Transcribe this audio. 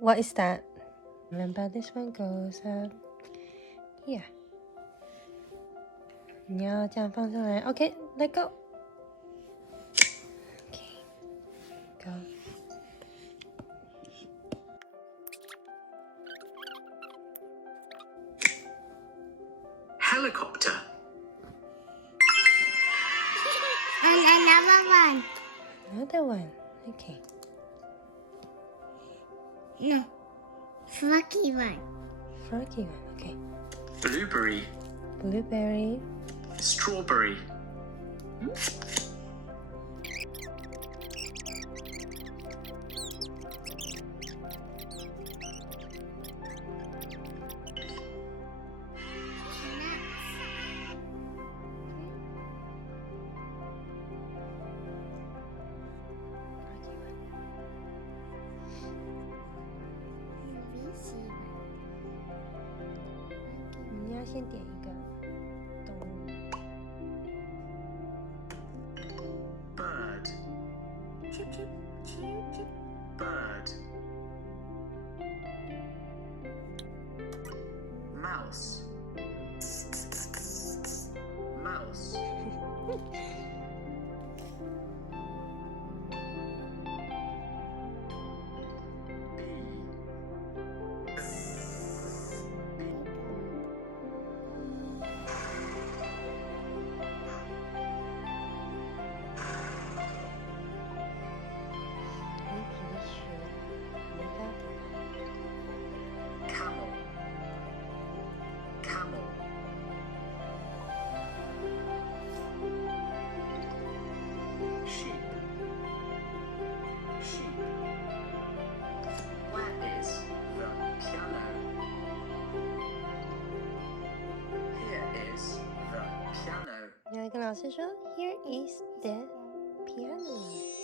What is that? Remember this one goes up here. 你要这样放上来 OK, let go. OK, go. Helicopter. And another one. Another one. Okay. No. Froggy one. Froggy one. Okay. Blueberry. Blueberry. Strawberry.你要先点一个动物。Bird. Chip, chip, chip, chip. Bird. Mouse. Mouse. Camel. Camel. Sheep. Sheep. Where is the piano? Here is the piano. 你要跟老师说 Here is the piano.